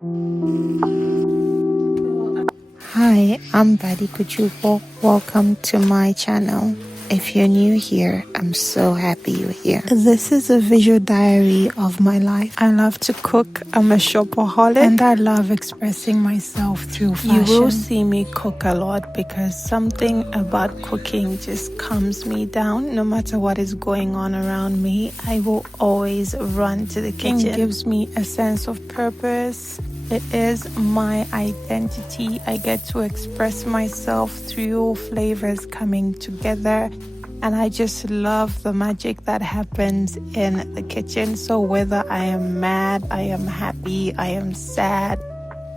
Hi, I'm Badi Kuchupo. Welcome to my channel. If you're new here, I'm so happy you're here. This is a visual diary of my life. I love to cook. I'm a shopaholic and I love expressing myself through fashion. You will see me cook a lot because something about cooking just calms me down. No matter what is going on around me, I will always run to the kitchen. It gives me a sense of purpose. It is my identity. I get to express myself through flavors coming together. And I just love the magic that happens in the kitchen. So whether I am mad, I am happy, I am sad,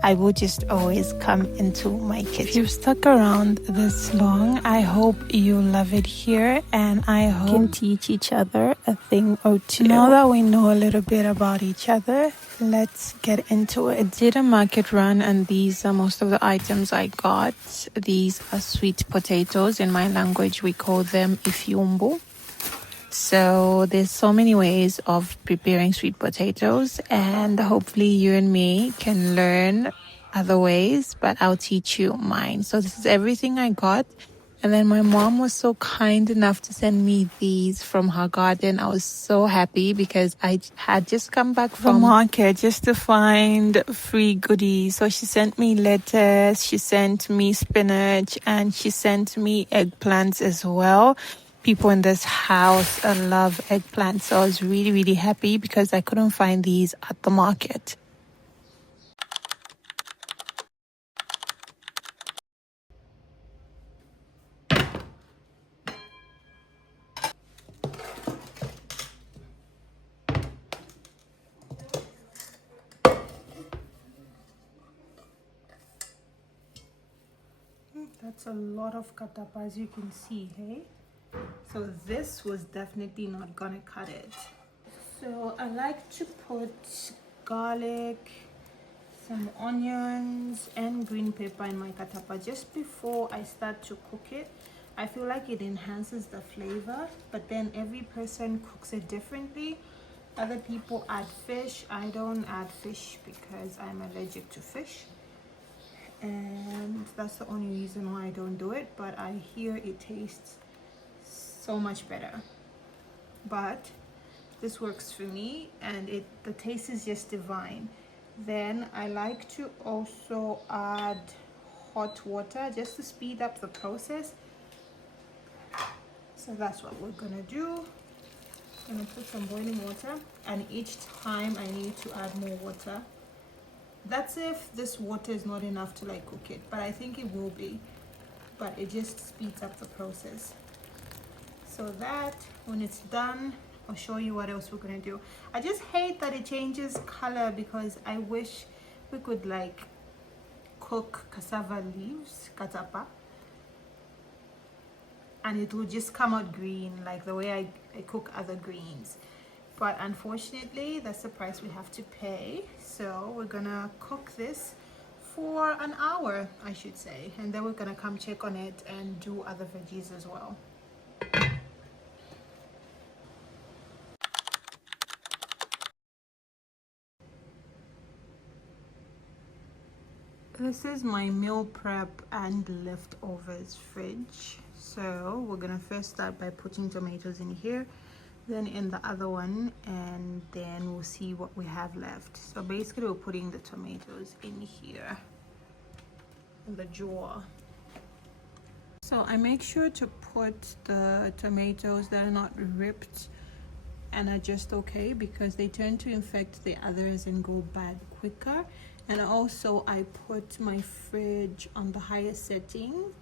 I will just always come into my kitchen. If you've stuck around this long, I hope you love it here, and I hope we can teach each other a thing or two. Now that we know a little bit about each other, let's get into it. I did a market run, and these are most of the items I got. These are sweet potatoes. In my language, we call them ifyumbu. So there's so many ways of preparing sweet potatoes, and hopefully you and me can learn other ways, but I'll teach you mine. So this is everything I got. And then my mom was so kind enough to send me these from her garden. I was so happy because I had just come back from the market just to find free goodies. So she sent me lettuce, she sent me spinach, and she sent me eggplants as well. People in this house love eggplants, so I was really, really happy because I couldn't find these at the market. That's a lot of katapa, as you can see, hey? So this was definitely not gonna cut it. So I like to put garlic, some onions and green pepper in my katapa just before I start to cook it. I feel like it enhances the flavor, but then every person cooks it differently. Other people add fish. I don't add fish because I'm allergic to fish, and that's the only reason why I don't do it, but I hear it tastes so much better. But this works for me, and the taste is just divine. Then I like to also add hot water just to speed up the process. So that's what we're gonna do. I'm gonna put some boiling water, and each time I need to add more water. That's if this water is not enough to like cook it, but I think it will be, but it just speeds up the process. So that when it's done, I'll show you what else we're gonna do. I just hate that it changes color because I wish we could like cook cassava leaves, katapa, and it will just come out green like the way I cook other greens. But unfortunately, that's the price we have to pay. So we're gonna cook this for an hour, I should say, and then we're gonna come check on it and do other veggies as well. This is my meal prep and leftovers fridge. So we're gonna first start by putting tomatoes in here, then in the other one, and then we'll see what we have left. So basically we're putting the tomatoes in here in the drawer. So I make sure to put the tomatoes that are not ripped and are just okay, because they tend to infect the others and go bad quicker. And also I put my fridge on the highest setting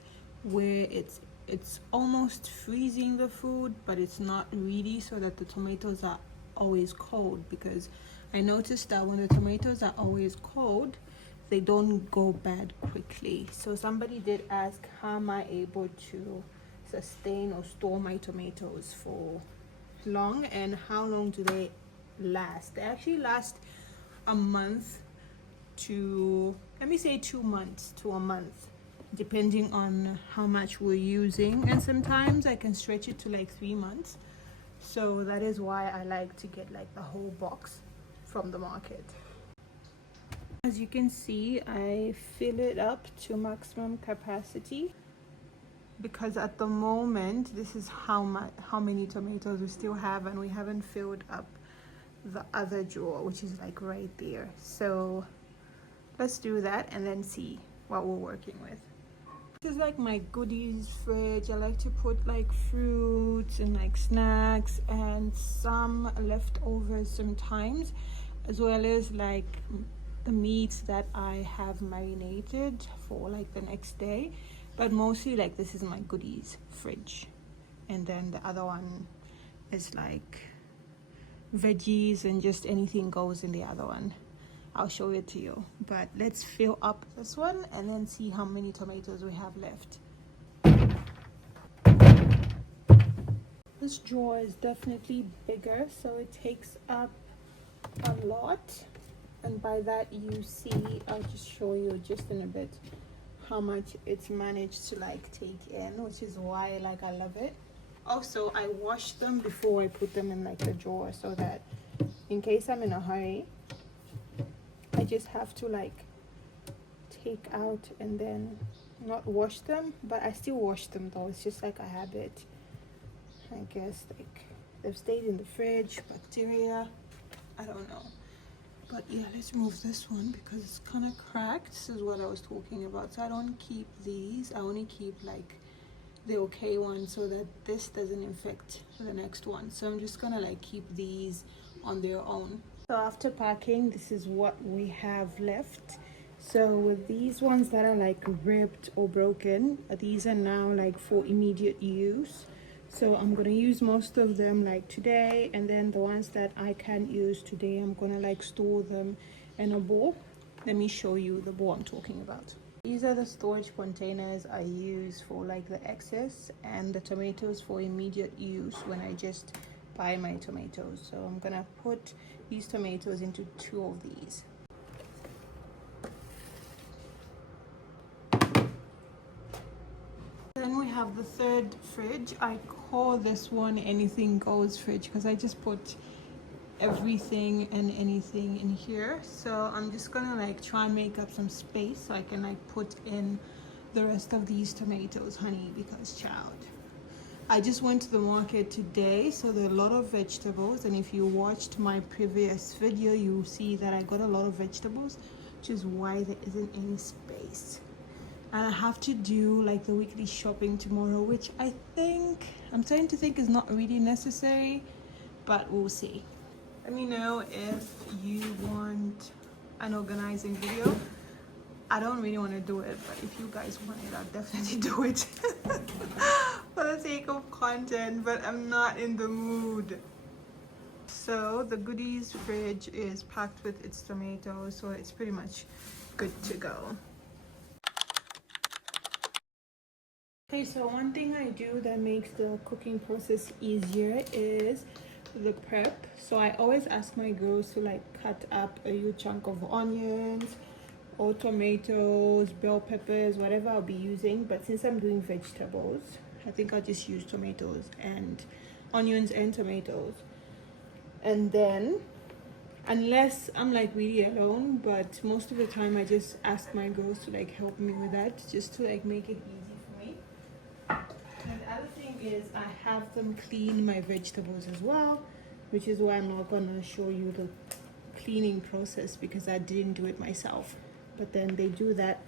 where it's almost freezing the food, but it's not really, so that the tomatoes are always cold, because I noticed that when the tomatoes are always cold, they don't go bad quickly. So somebody did ask, how am I able to sustain or store my tomatoes for long, and how long do they last? They actually last a month to, let me say 2 months to a month, depending on how much we're using, and sometimes I can stretch it to like 3 months. So that is why I like to get like the whole box from the market. As you can see, I fill it up to maximum capacity because at the moment this is how many tomatoes we still have, and we haven't filled up the other drawer, which is like right there. So let's do that and then see what we're working with. This is like my goodies fridge. I like to put like fruits and like snacks and some leftovers sometimes, as well as like the meats that I have marinated for like the next day. But mostly like this is my goodies fridge, and then the other one is like veggies and just anything goes in the other one. I'll show it to you, but let's fill up this one and then see how many tomatoes we have left. This drawer is definitely bigger, so it takes up a lot, and by that you see, I'll just show you just in a bit how much it's managed to like take in, which is why like I love it. Also, I wash them before I put them in like the drawer, so that in case I'm in a hurry, I just have to like take out and then not wash them, but I still wash them though. It's just like a habit, I guess. Like they've stayed in the fridge, bacteria, I don't know. But yeah, let's remove this one because it's kind of cracked. This is what I was talking about. So I don't keep these, I only keep like the okay one so that this doesn't infect the next one. So I'm just gonna like keep these on their own. So after packing, this is what we have left. So with these ones that are like ripped or broken, these are now like for immediate use. So I'm gonna use most of them like today, and then the ones that I can't use today, I'm gonna like store them in a bowl. Let me show you the bowl I'm talking about. These are the storage containers I use for like the excess, and the tomatoes for immediate use when I just buy my tomatoes. So I'm gonna put these tomatoes into 2 of these. Then we have the third fridge. I call this one anything goes fridge because I just put everything and anything in here. So I'm just gonna like try and make up some space so I can like put in the rest of these tomatoes, honey, because child, I just went to the market today, so there are a lot of vegetables, and if you watched my previous video, you see that I got a lot of vegetables, which is why there isn't any space. And I have to do like the weekly shopping tomorrow, which I'm starting to think is not really necessary, but we'll see. Let me know if you want an organizing video. I don't really want to do it, but if you guys want it, I'll definitely do it for the sake of content, but I'm not in the mood. So the goodies fridge is packed with its tomatoes, so it's pretty much good to go. Okay, so one thing I do that makes the cooking process easier is the prep. So I always ask my girls to like cut up a huge chunk of onions or tomatoes, bell peppers, whatever I'll be using. But since I'm doing vegetables, I think I'll just use tomatoes and onions and tomatoes. And then, unless I'm like really alone, but most of the time I just ask my girls to like help me with that, just to like make it easy for me. And the other thing is I have them clean my vegetables as well, which is why I'm not gonna show you the cleaning process because I didn't do it myself. But then they do that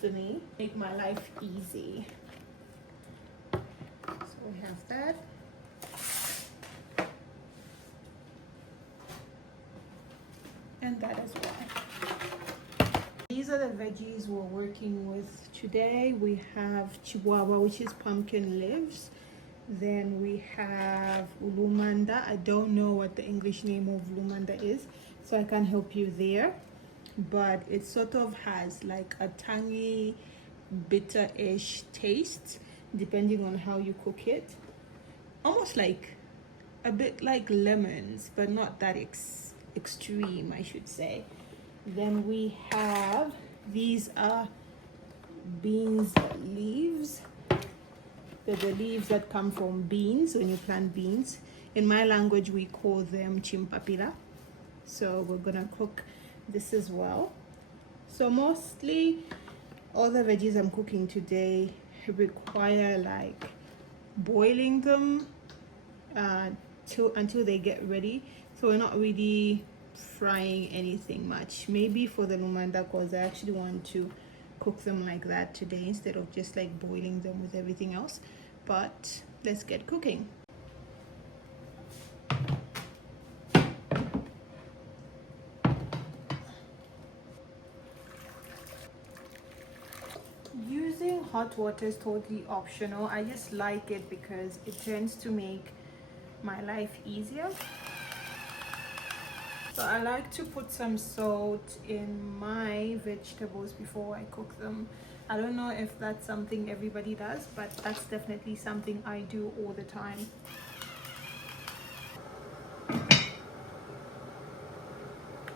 for me, make my life easy. So we have that. And that as well. These are the veggies we're working with today. We have chihuahua, which is pumpkin leaves. Then we have ulumanda. I don't know what the English name of ulumanda is, so I can't help you there. But it sort of has like a tangy, bitter-ish taste, depending on how you cook it. Almost like a bit like lemons, but not that extreme, I should say. Then we have, these are beans leaves. They're the leaves that come from beans when you plant beans. In my language, we call them chimpapila. So we're gonna cook this as well. So mostly all the veggies I'm cooking today require like boiling them until they get ready. So we're not really frying anything much. Maybe for the lumanda, because I actually want to cook them like that today instead of just like boiling them with everything else. But let's get cooking. Using hot water is totally optional. I just like it because it tends to make my life easier. So I like to put some salt in my vegetables before I cook them. I don't know if that's something everybody does, but that's definitely something I do all the time.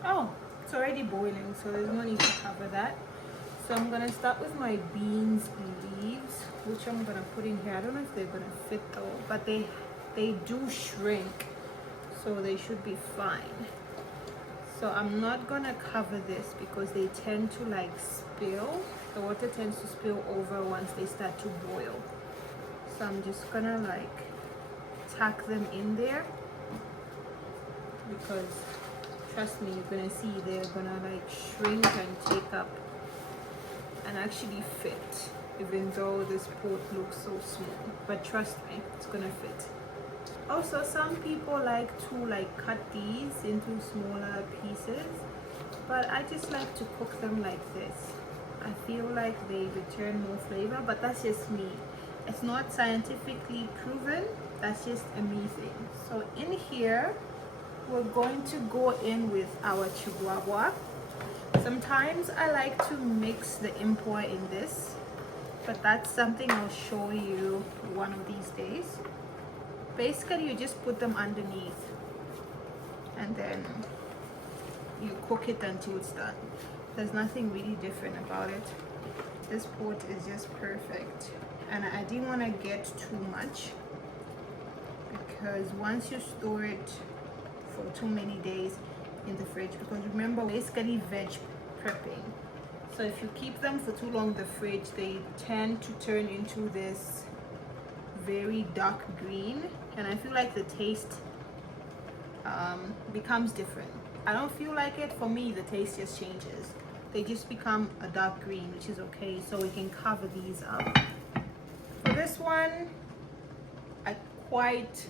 Oh, it's already boiling, so there's no need to cover that. So I'm gonna start with my beans leaves, which I'm gonna put in here. I don't know if they're gonna fit though, but they do shrink, so they should be fine. So I'm not gonna cover this because they tend to like spill. The water tends to spill over once they start to boil. So I'm just gonna like tuck them in there, because trust me, you're gonna see they're gonna like shrink and take up and actually fit, even though this pot looks so small. But trust me, it's gonna fit. Also, some people like to like cut these into smaller pieces, but I just like to cook them like this. I feel like they return more flavor, but that's just me. It's not scientifically proven, that's just a me thing. So in here, we're going to go in with our chihuahua. Sometimes I like to mix the import in this, but that's something I'll show you one of these days. Basically, you just put them underneath and then you cook it until it's done. There's nothing really different about it. This pot is just perfect, and I didn't want to get too much, because once you store it for too many days in the fridge, because remember, basically veg prepping, so if you keep them for too long in the fridge, they tend to turn into this very dark green, and I feel like the taste becomes different. I don't feel like it. For me, the taste just changes. They just become a dark green, which is okay, so we can cover these up. For this one, I quite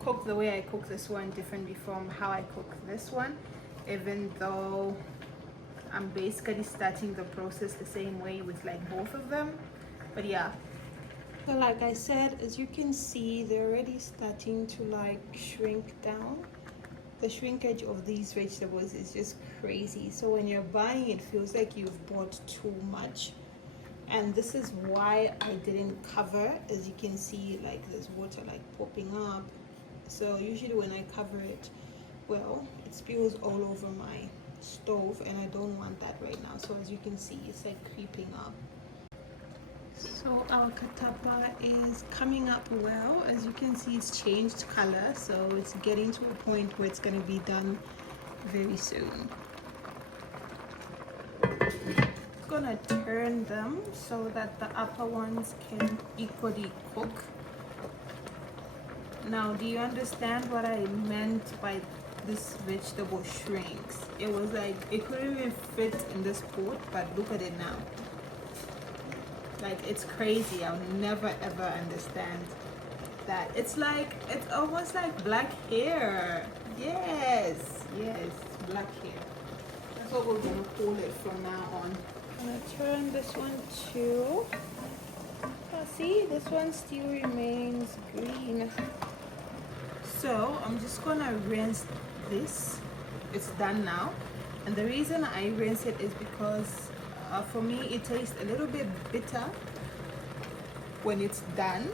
cook the way I cook this one differently from how I cook this one, even though I'm basically starting the process the same way with like both of them. But yeah, so like I said, as you can see, they're already starting to like shrink down. The shrinkage of these vegetables is just crazy. So when you're buying, it feels like you've bought too much. And this is why I didn't cover. As you can see, like there's water like popping up. So usually when I cover it, well, it spills all over my stove, and I don't want that right now. So as you can see, it's like creeping up. So our katapa is coming up well. As you can see, it's changed color, so it's getting to a point where it's going to be done very soon. I'm gonna turn them so that the upper ones can equally cook. Now, do you understand what I meant by this vegetable shrinks? It was like it couldn't even fit in this pot, but look at it now. Like, it's crazy. I'll never ever understand that. It's like, it's almost like black hair. Yes, black hair. That's what we're gonna call it from now on. I'm gonna turn this one too. Oh, see, this one still remains green. So I'm just gonna rinse this. It's done now, and the reason I rinse it is because for me it tastes a little bit bitter when it's done,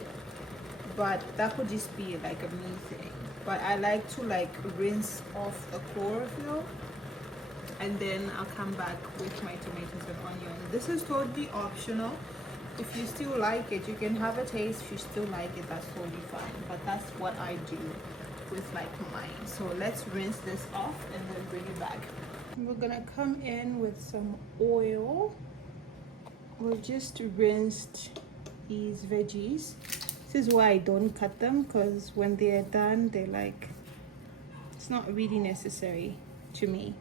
but that could just be like a me thing. But I like to like rinse off the chlorophyll, and then I'll come back with my tomatoes and onion. This is totally optional. If you still like it, you can have a taste. If you still like it, that's totally fine, but that's what I do with like mine. So let's rinse this off and then bring it back. We're gonna come in with some oil. We'll just rinsed these veggies. This is why I don't cut them, because when they're done, they're like, it's not really necessary to me.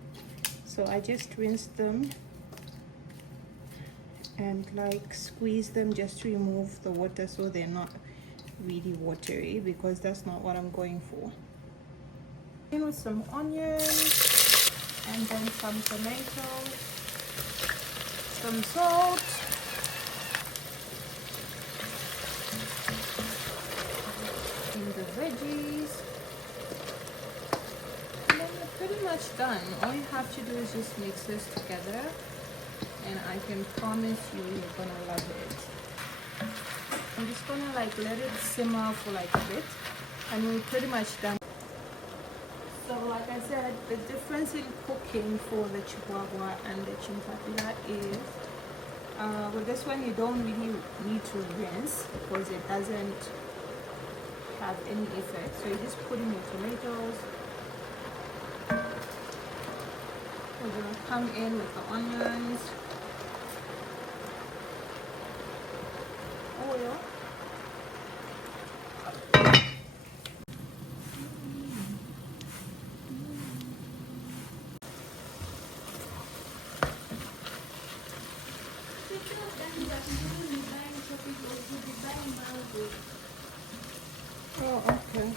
So I just rinse them and like squeeze them just to remove the water so they're not really watery, because that's not what I'm going for. In with some onions and then some tomatoes, some salt, and the veggies, and then you're pretty much done. All you have to do is just mix this together, and I can promise you're gonna love it. I'm just gonna like let it simmer for like a bit, and we're pretty much done. So like I said, the difference in cooking for the Chihuahua and the Chimpapilla is with this one you don't really need to rinse because it doesn't have any effect. So you just put in your tomatoes. We're gonna come in with the onions, oil. Oh, okay.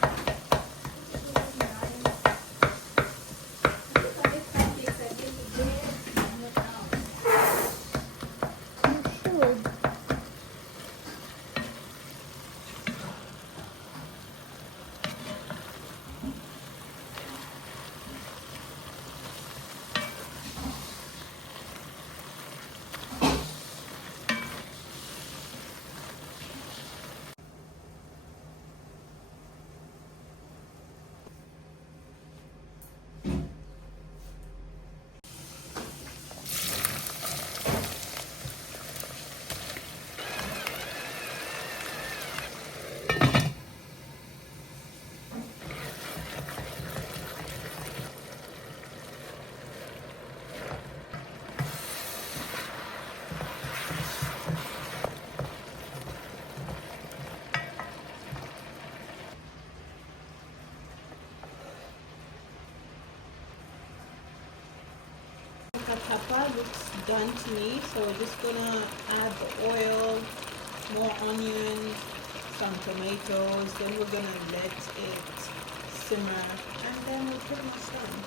The pepper looks done to me, so we're just gonna add the oil, more onions, some tomatoes, then we're gonna let it simmer, and then we're pretty much done.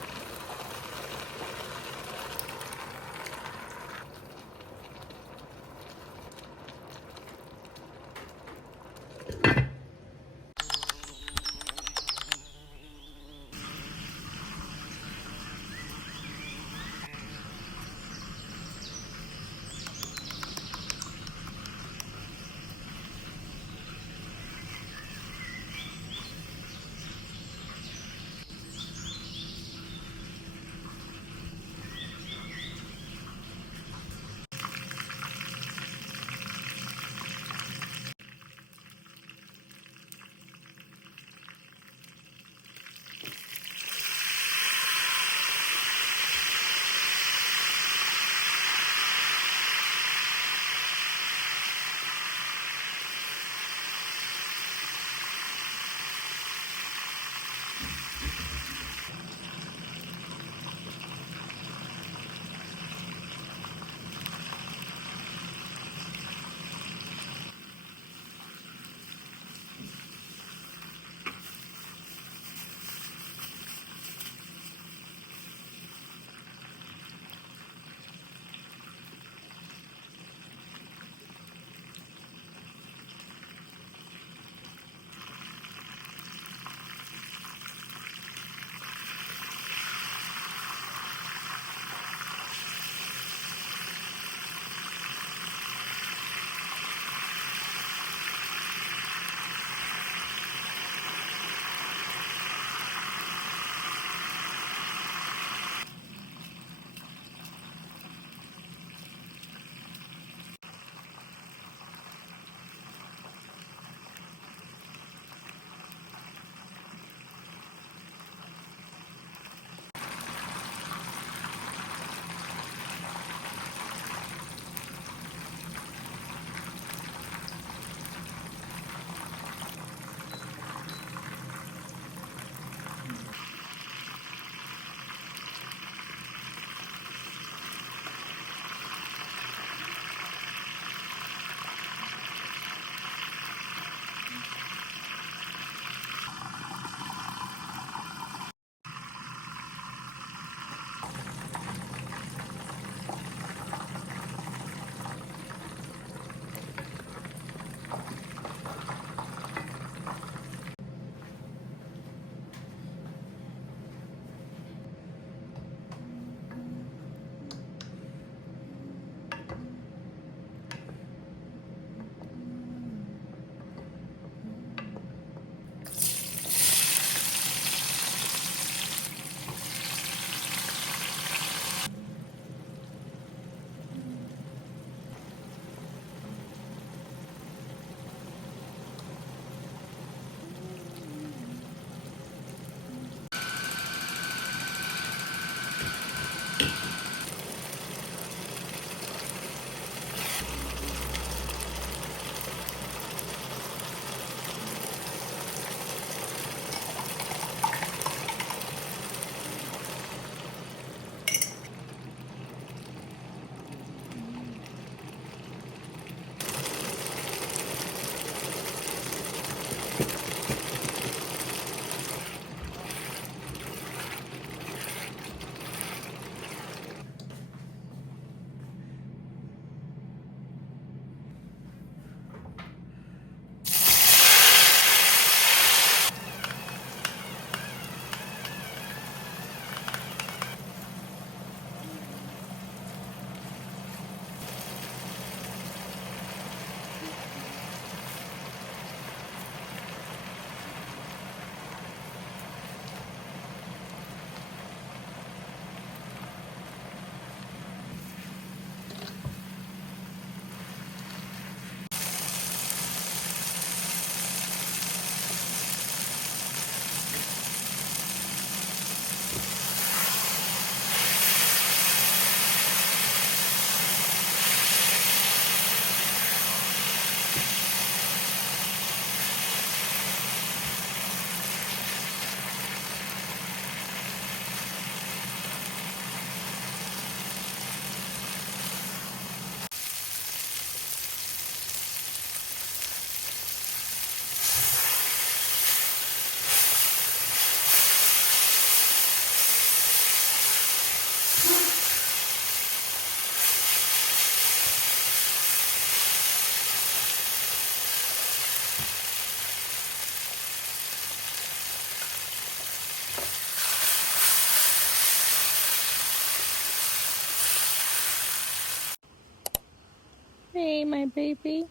Hey, my baby.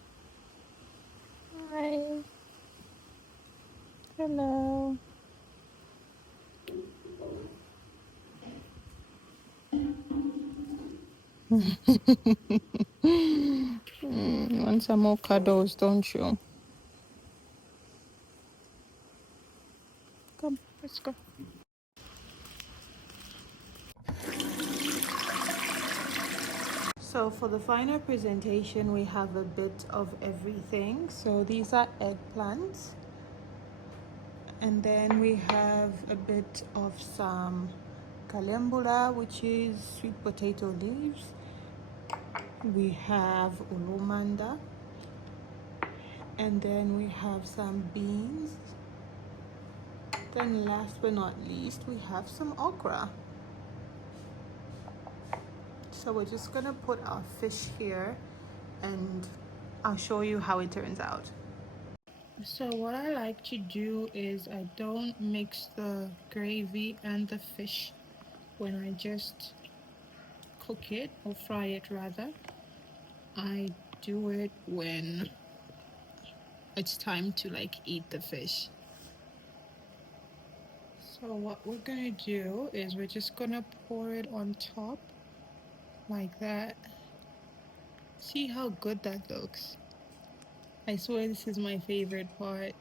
Hi. Hello. You want some more cuddles, don't you? Come, let's go. So for the final presentation, we have a bit of everything. So these are eggplants. And then we have a bit of some calembula, which is sweet potato leaves. We have ulumanda. And then we have some beans. Then last but not least, we have some okra. So we're just gonna put our fish here and I'll show you how it turns out. So what I like to do is I don't mix the gravy and the fish when I just cook it, or fry it rather. I do it when it's time to like eat the fish. So what we're gonna do is we're just gonna pour it on top like that. See how good that looks. I swear this is my favorite part.